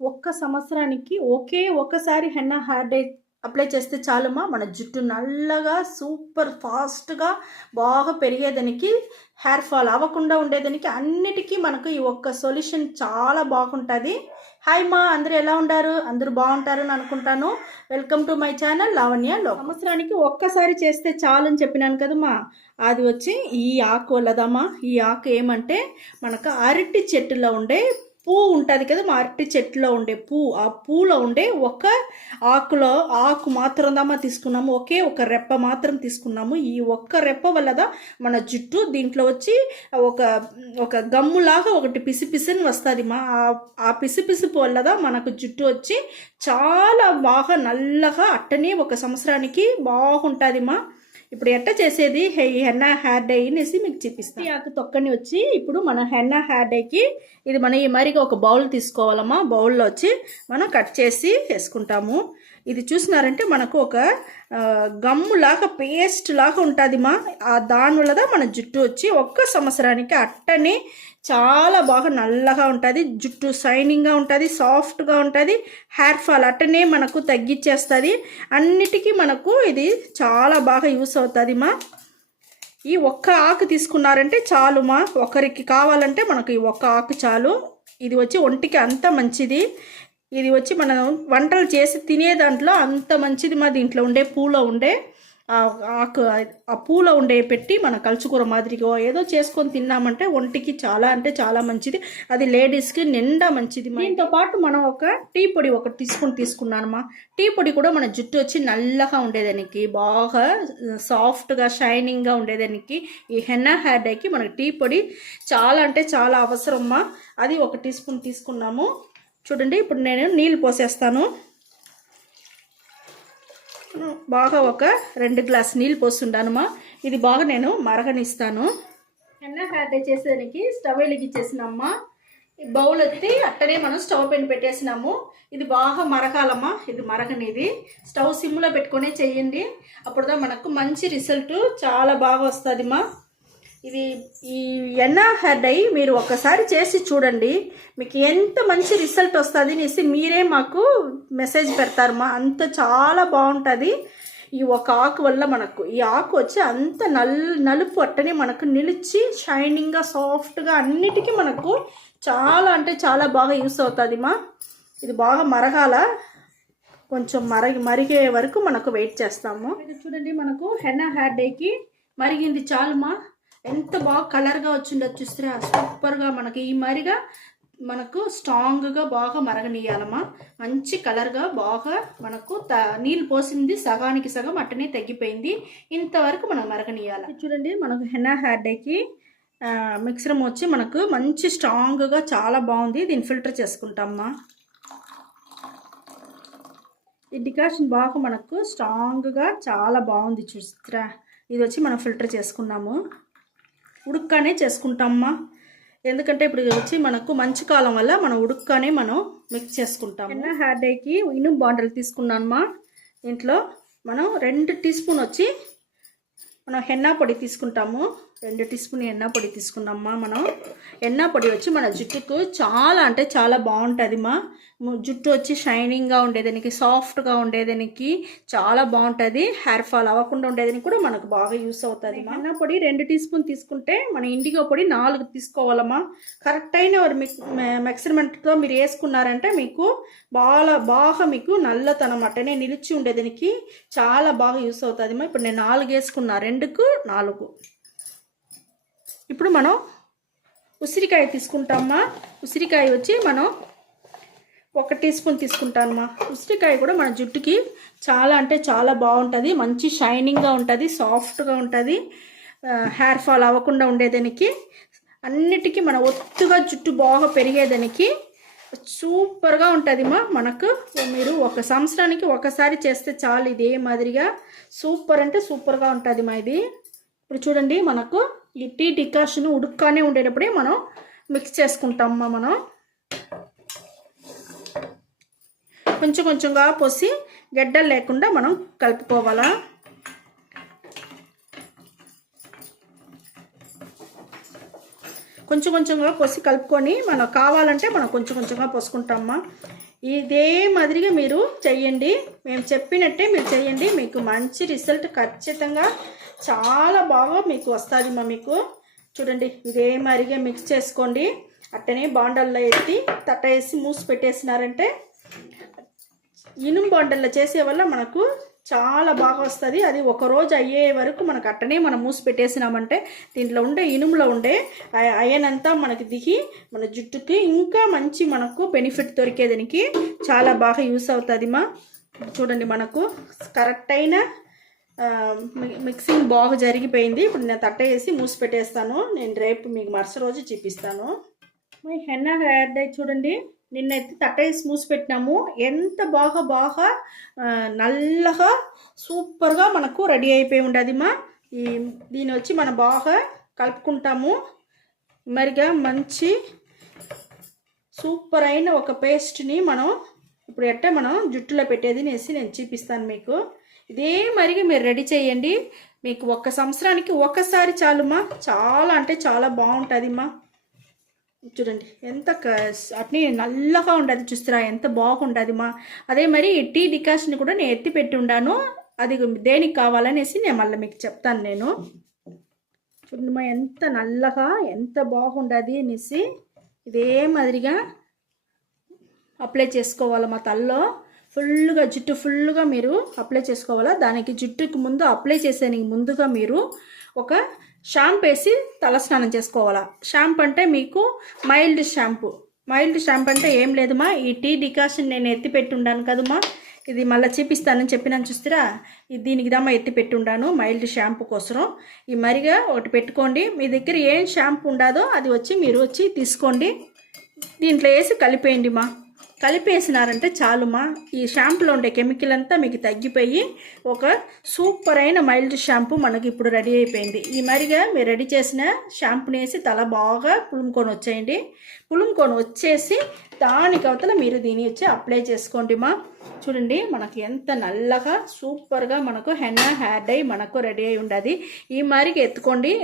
ఒక్క సంవత్సరానికి ఒక్కసారి హెన్నా హెయిర్ డై అప్లై చేస్తే చాలమ్మా మన జుట్టు నల్లగా సూపర్ ఫాస్ట్గా బాగా పెరిగేదానికి, హెయిర్ ఫాల్ అవ్వకుండా ఉండేదానికి అన్నిటికీ మనకు ఈ ఒక్క సొల్యూషన్ చాలా బాగుంటుంది. హాయ్ మా, అందరూ ఎలా ఉంటారు? అందరూ బాగుంటారని అనుకుంటాను. వెల్కమ్ టు మై ఛానల్ లావణ్యలో. సంవత్సరానికి ఒక్కసారి చేస్తే చాలు అని చెప్పినాను కదమ్మా. అది వచ్చి ఈ ఆకు వల్లదమ్మా. ఈ ఆకు ఏమంటే మనకు అరటి చెట్టులో ఉండే పువ్వు ఉంటుంది కదా, మా అరటి చెట్టులో ఉండే పువ్వు, ఆ పూలో ఉండే ఒక ఆకు మాత్రం దామా తీసుకున్నాము. ఒక రెప్ప మాత్రం తీసుకున్నాము. ఈ ఒక్క రెప్ప వల్లదా మన జుట్టు దీంట్లో వచ్చి ఒక ఒక గమ్ములాగా ఒకటి పిసిపిసిని వస్తుంది మా. ఆ పిసిపిసిపు వల్లదా మనకు జుట్టు వచ్చి చాలా బాగా నల్లగా అట్టనే ఒక సంవత్సరానికి బాగుంటుంది మా. ఇప్పుడు ఎట్ట చేసేది హెన్నా హెయిర్ డై అనేసి మీకు చూపిస్తాను. ఈ ఆకు తొక్కని వచ్చి ఇప్పుడు మన హెన్నా హెయిర్ డైకి ఇది మన ఈ మరిగా ఒక బౌల్ తీసుకోవాలమ్మా. బౌల్లో వచ్చి మనం కట్ చేసి వేసుకుంటాము. ఇది చూసినారంటే మనకు ఒక గమ్ము లాగా పేస్ట్ లాగా ఉంటుంది మా. దానివల్ల మన జుట్టు వచ్చి ఒక్క సంవత్సరానికి అట్టని చాలా బాగా నల్లగా ఉంటుంది, జుట్టు షైనింగ్గా ఉంటుంది, సాఫ్ట్గా ఉంటుంది, హెయిర్ ఫాల్ అట్టనే మనకు తగ్గించేస్తుంది. అన్నిటికీ మనకు ఇది చాలా బాగా యూస్ అవుతుంది మా. ఈ ఒక్క ఆకు తీసుకున్నారంటే చాలు మా. ఒకరికి కావాలంటే మనకు ఈ ఒక్క ఆకు చాలు. ఇది వచ్చి ఒంటికి అంత మంచిది. ఇది వచ్చి మనం వంటలు చేసి తినే దాంట్లో అంత మంచిది మా. దీంట్లో ఉండే పూలో ఉండే ఆకు, ఆ పూలో ఉండే పెట్టి మన కలుచుకూర మాదిరిగా ఏదో చేసుకొని తిన్నామంటే ఒంటికి చాలా అంటే చాలా మంచిది. అది లేడీస్కి నిండా మంచిది. దీంతో పాటు మనం ఒక టీ పొడి ఒకటి తీసుకున్నానమ్మా. టీ పొడి కూడా మన జుట్టు వచ్చి నల్లగా ఉండేదానికి, బాగా సాఫ్ట్గా షైనింగ్గా ఉండేదానికి ఈ హెన్నా హెయిర్ డైకి మనకి టీ పొడి చాలా అంటే చాలా అవసరమ్మా. అది 1 టీ స్పూన్ తీసుకున్నాము. చూడండి, ఇప్పుడు నేను నీళ్ళు పోసేస్తాను. బాగా ఒక 2 గ్లాస్ నీళ్ళు పోస్తుంటానమ్మా. ఇది బాగా నేను మరగనిస్తాను. హెన్నా హెయిర్ డై చేసేదానికి స్టవ్ వెలిగించేసినమ్మా. ఈ బౌల్ ఎత్తి అట్టనే మనం స్టవ్ పైన పెట్టేసినాము. ఇది బాగా మరగాలమ్మా. ఇది మరగనిది స్టవ్ సిమ్లో పెట్టుకునే చేయండి. అప్పుడుదా మనకు మంచి రిజల్ట్ చాలా బాగా వస్తుంది మా. ఇది ఈ హెన్నా హెయిర్ డై మీరు ఒకసారి చేసి చూడండి, మీకు ఎంత మంచి రిజల్ట్ వస్తుంది అనేసి మీరే మాకు మెసేజ్ పెడతారు మా. అంత చాలా బాగుంటుంది. ఈ ఒక ఆకు వల్ల మనకు ఈ ఆకు వచ్చి అంత నలుపు అట్టనే మనకు నిలిచి షైనింగ్గా సాఫ్ట్గా అన్నిటికీ మనకు చాలా అంటే చాలా బాగా యూస్ అవుతుంది మా. ఇది బాగా మరగాల, కొంచెం మరిగే వరకు మనకు వెయిట్ చేస్తాము. ఇది చూడండి, మనకు హెన్నా హెయిర్ డైకి మరిగింది చాలు మా. ఎంత బాగా కలర్గా వచ్చిందో చూస్తారా, సూపర్గా. మనకి ఈ మరిగా మనకు స్ట్రాంగ్గా బాగా మరగనీయాలమ్మా. మంచి కలర్గా బాగా మనకు నీళ్ళు పోసింది సగానికి సగం అట్టనే తగ్గిపోయింది. ఇంతవరకు మనం మరగనీయాలి. చూడండి, మనకు హెన్నా హెయిర్ డైకి మిక్సరం వచ్చి మనకు మంచి స్ట్రాంగ్గా చాలా బాగుంది. దీన్ని ఫిల్టర్ చేసుకుంటామమ్మా. ఈ డికాషన్ బాగా మనకు స్ట్రాంగ్గా చాలా బాగుంది చూస్తారా. ఇది వచ్చి మనం ఫిల్టర్ చేసుకున్నాము. ఉడుక్కనే చేసుకుంటామమ్మా. ఎందుకంటే ఇప్పుడు వచ్చి మనకు మంచి కాలం వల్ల మనం ఉడుక్కనే మనం మిక్స్ చేసుకుంటాం. హెన్నా హెయిర్ డైకి ఇనుము బాండలు తీసుకున్నానమ్మా. దీంట్లో మనం 2 టీ స్పూన్ వచ్చి మనం హెన్నా పొడి తీసుకుంటాము. 2 టీ స్పూన్ హెన్నా పొడి తీసుకున్నామమ్మా. మనం హెన్నా పొడి వచ్చి మన జుట్టుకు చాలా అంటే చాలా బాగుంటుంది మా. జుట్టు వచ్చి షైనింగ్గా ఉండేదానికి, సాఫ్ట్గా ఉండేదానికి చాలా బాగుంటుంది. హెయిర్ ఫాల్ అవ్వకుండా ఉండేదానికి కూడా మనకు బాగా యూస్ అవుతుంది. హెన్నా పొడి 2 టీ స్పూన్ తీసుకుంటే మన ఇండిగో పొడి 4 తీసుకోవాలమ్మా. కరెక్ట్ అయిన మెజర్మెంట్తో మీరు వేసుకున్నారంటే మీకు బాగా మీకు నల్లతనం అట్టనే నిలిచి ఉండేదానికి చాలా బాగా యూస్ అవుతుంది మా. ఇప్పుడు నేను 4 వేసుకున్నా, 2కు 4. ఇప్పుడు మనం ఉసిరికాయ తీసుకుంటామమ్మా. ఉసిరికాయ వచ్చి మనం 1 టీ స్పూన్ తీసుకుంటానమ్మా. ఉసిరికాయ కూడా మన జుట్టుకి చాలా అంటే చాలా బాగుంటుంది. మంచి షైనింగ్గా ఉంటుంది, సాఫ్ట్గా ఉంటుంది, హెయిర్ ఫాల్ అవ్వకుండా ఉండేదానికి, అన్నిటికీ మన ఒత్తుగా జుట్టు బాగా పెరిగేదానికి సూపర్గా ఉంటుంది మా. మనకు మీరు ఒక సంవత్సరానికి ఒకసారి చేస్తే చాలు. ఇదే మాదిరిగా సూపర్ అంటే సూపర్గా ఉంటుంది మా ఇది. ఇప్పుడు చూడండి, మనకు ఈ టీ డికాషన్ ఉడుక్కానే ఉండేటప్పుడే మనం మిక్స్ చేసుకుంటామమ్మా. మనం కొంచెం కొంచెంగా పోసి గడ్డలు లేకుండా మనం కలుపుకోవాలా. కొంచెం కొంచెంగా పోసి కలుపుకొని మనం కావాలంటే మనం కొంచెం కొంచెంగా పోసుకుంటామమ్మా. ఇదే మాదిరిగా మీరు చెయ్యండి, మేము చెప్పినట్టే మీరు చెయ్యండి, మీకు మంచి రిజల్ట్ ఖచ్చితంగా చాలా బాగా మీకు వస్తుందమ్మా. మీకు చూడండి, ఇదే మాదిరిగా మిక్స్ చేసుకోండి. అట్టనే బాండల్లో ఎత్తి తట్ట వేసి మూసి పెట్టేసినారంటే ఇనుము బాండల్లో చేసే వల్ల మనకు చాలా బాగా వస్తుంది. అది ఒక రోజు అయ్యే వరకు మనకు అట్టనే మనం మూసి పెట్టేసినామంటే దీంట్లో ఉండే ఇనుములో ఉండే అయన్ అంతా మనకి దిగి మన జుట్టుకి ఇంకా మంచి మనకు బెనిఫిట్ దొరికేదానికి చాలా బాగా యూస్ అవుతుంది మా. చూడండి, మనకు కరెక్ట్ అయిన మిక్సింగ్ బాగా జరిగిపోయింది. ఇప్పుడు నేను తట్ట వేసి మూసి పెట్టేస్తాను. నేను రేపు మీకు మరుసటి రోజు చూపిస్తాను. హెన్నా హెయిర్ డై చూడండి, నిన్నైతే తట్ట వేసి మూసి పెట్టినాము. ఎంత బాగా నల్లగా సూపర్గా మనకు రెడీ అయిపోయి ఉండదు మా. దీని వచ్చి మనం బాగా కలుపుకుంటాము. మరిగా మంచి సూపర్ అయిన ఒక పేస్ట్ని మనం ఇప్పుడు ఎట్ట మనం జుట్టులో పెట్టేది అనేసి నేను చూపిస్తాను మీకు. ఇదే మరిగా మీరు రెడీ చేయండి. మీకు 1 సంవత్సరానికి ఒకసారి చాలుమా. చాలా అంటే చాలా బాగుంటుంది మా. చూడండి ఎంత అట్నే నల్లగా ఉండదు, చూస్తారా ఎంత బాగుంటుంది మా. అదే మరి టీ డికాషన్ కూడా నేను ఎత్తి పెట్టి ఉండాను. అది దేనికి కావాలనేసి నేను మళ్ళీ మీకు చెప్తాను. నేను చూడండి మా, ఎంత నల్లగా ఎంత బాగుండదు అనేసి ఇదే మాదిరిగా అప్లై చేసుకోవాలి మా. తలలో ఫుల్గా జుట్టు ఫుల్గా మీరు అప్లై చేసుకోవాలా. దానికి జుట్టుకి ముందు అప్లై చేసేందుకు ముందుగా మీరు ఒక షాంపూ వేసి తలస్నానం చేసుకోవాలా. షాంపూ అంటే మీకు మైల్డ్ షాంపూ. మైల్డ్ షాంపూ అంటే ఏం లేదుమా, ఈ టీ డికాషన్ నేను ఎత్తి పెట్టి ఉండాను కదమ్మా. ఇది మళ్ళీ చూపిస్తానని చెప్పినాను చూస్తారా, ఇది దీనికి దమ్మా ఎత్తి పెట్టి ఉండాను మైల్డ్ షాంపూ కోసం. ఈ మరిగా ఒకటి పెట్టుకోండి. మీ దగ్గర ఏం షాంపూ ఉండదో అది వచ్చి మీరు వచ్చి తీసుకోండి. దీంట్లో వేసి కలిపేయండి మా. కలిపేసినారంటే చాలుమా. ఈ షాంపూలో ఉండే కెమికల్ అంతా మీకు తగ్గిపోయి ఒక సూపర్ అయిన మైల్డ్ షాంపూ మనకి ఇప్పుడు రెడీ అయిపోయింది. ఈ మరిగా మీరు రెడీ చేసిన షాంపూని వేసి తల బాగా పులుముకొని వచ్చేయండి. పులుముకొని వచ్చేసి దానికి అవతల మీరు దీన్ని వచ్చి అప్లై చేసుకోండి మా. చూడండి, మనకి ఎంత నల్లగా సూపర్గా మనకు హెన్నా హెయిర్ డై మనకు రెడీ అయి ఉండదు. ఈ మరిగా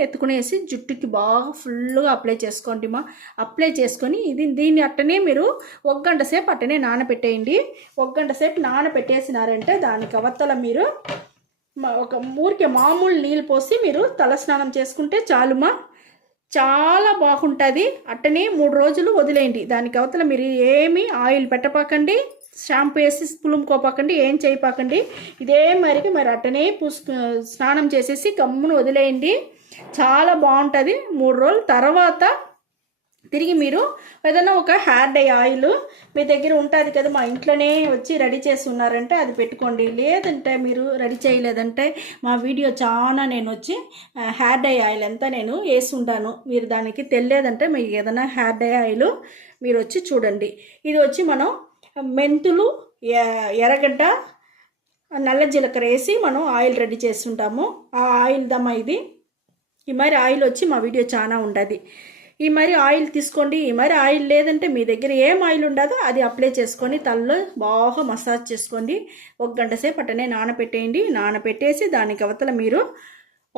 ఎత్తుకునేసి జుట్టుకి బాగా ఫుల్గా అప్లై చేసుకోండి మా. అప్లై చేసుకొని దీన్ని అట్టనే మీరు 1 గంట సేపు అట్టనే నానబెట్టేయండి. 1 గంట సేపు నానబెట్టేసినారంటే దానికి అవతల మీరు ఒక ఊరికే మామూలు నీళ్ళు పోసి మీరు తలస్నానం చేసుకుంటే చాలుమా. చాలా బాగుంటుంది. అట్టనే 3 రోజులు వదిలేయండి. దానికి అవతల మీరు ఏమీ ఆయిల్ పెట్టపాకండి, షాంపూ వేసి పులుముకోపాకండి, ఏం చేయపాకండి. ఇదే మరికి మరి అట్టనే స్నానం చేసేసి గమ్మును వదిలేయండి. చాలా బాగుంటుంది. 3 రోజుల తర్వాత తిరిగి మీరు ఏదైనా ఒక హెయిర్ డై ఆయిల్ మీ దగ్గర ఉంటుంది కదా, మా ఇంట్లోనే వచ్చి రెడీ చేసి ఉన్నారంటే అది పెట్టుకోండి. లేదంటే మీరు రెడీ చేయలేదంటే మా వీడియో చాలా నేను వచ్చి హెయిర్ డై ఆయిల్ అంతా నేను వేసి ఉంటాను. మీరు దానికి తెలియదంటే మీకు ఏదైనా హెయిర్ డై ఆయిల్ మీరు వచ్చి చూడండి. ఇది వచ్చి మనం మెంతులు, ఎర్రగడ్డ, నల్ల జీలకర్ర వేసి మనం ఆయిల్ రెడీ చేస్తుంటాము. ఆ ఆయిల్ దమ్మా ఇది. ఈ మరి ఆయిల్ వచ్చి మా వీడియో చాలా ఉండదు. ఈ మరి ఆయిల్ తీసుకోండి. ఈ మరి ఆయిల్ లేదంటే మీ దగ్గర ఏం ఆయిల్ ఉండదో అది అప్లై చేసుకొని తలలో బాగా మసాజ్ చేసుకోండి. 1 గంట సేపు అట్టనే నానబెట్టేయండి. నానబెట్టేసి దానికి అవతల మీరు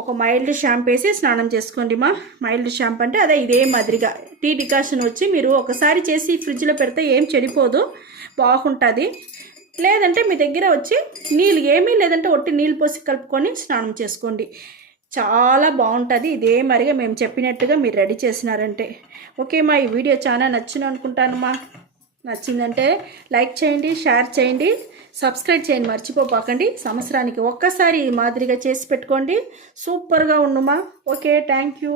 ఒక మైల్డ్ షాంపూ వేసి స్నానం చేసుకోండి మా. మైల్డ్ షాంపూ అంటే అదే ఇదే మాదిరిగా టీ డికాషన్ వచ్చి మీరు ఒకసారి చేసి ఫ్రిడ్జ్లో పెడితే ఏం చెడిపోదు, బాగుంటుంది. లేదంటే మీ దగ్గర వచ్చి నీళ్ళు ఏమీ లేదంటే ఒట్టి నీళ్ళు పోసి కలుపుకొని స్నానం చేసుకోండి. చాలా బాగుంటుంది. ఇదే మరిగా మేము చెప్పినట్టుగా మీరు రెడీ చేసినారంటే. ఓకే మా, ఈ వీడియో చాలా నచ్చింది అనుకుంటాను మా. నచ్చిందంటే లైక్ చేయండి, షేర్ చేయండి, సబ్స్క్రైబ్ చేయండి మర్చిపోపాకండి. సంవత్సరానికి ఒక్కసారి ఈ మాదిరిగా చేసి పెట్టుకోండి. సూపర్గా ఉండుమా. Okay, thank you.